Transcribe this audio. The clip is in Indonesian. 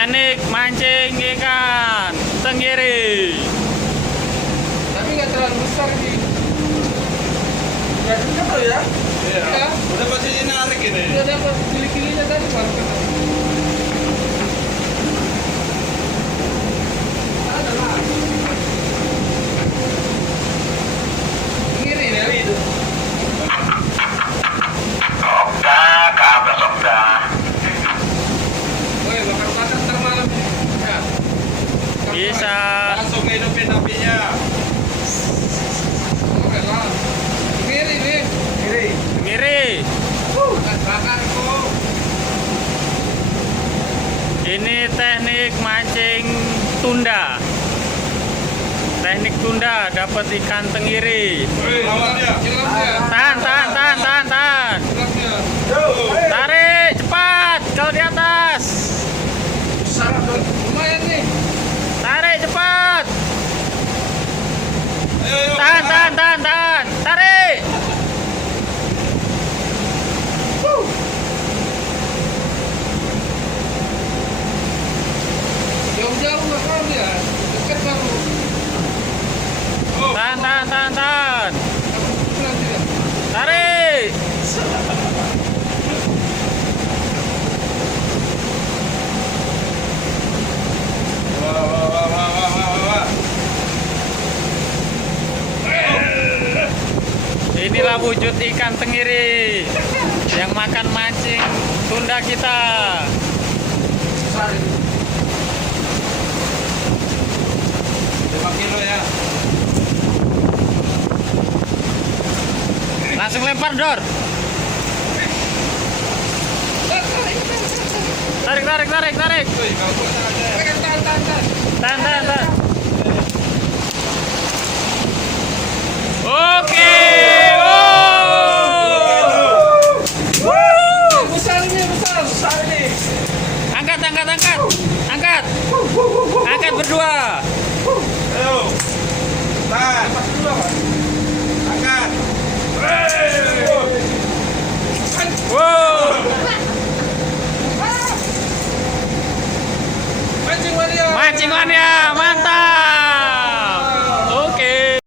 Teknik mancing ikan tenggiri. Tapi nggak terlalu besar sih. Nggak dekat loh ya? Iya. Ya. Udah pasti narik ini. Udah dapat gili-gilinya tadi baru kena. Ada lah. Ngiri ya? Woi, bakar-bakar ntar malam ini. Ya. Bisa. Langsung hidupin apinya. Oke lah. Ngiri nih. Kiri. Tenggiri. Bakar kok. Ini teknik mancing tunda. Teknik tunda dapat ikan tenggiri. Lawannya. Jelasnya. Tahan. Jelasnya. Tarik cepat kalau di atas. Lumayan nih. Tarik cepat. Ayo. Tahan. Tarik. Jauh-jauh nggak mau dia. Dekat baru. Oh. Tahan. Pulang dia. Tarik. Wah. Inilah wujud ikan tenggiri yang makan mancing tunda kita. Besar ini. 5 kilo ya. Langsung lempar, Dor. Tarik. Wih, kalau gua aja ya. Tahan. Oke. Besar ini, besar ini. Angkat. Angkat berdua. Ayo. Tahan. Pas dulu apa? Angkat. Wow. Mancing mania. Mancing mania.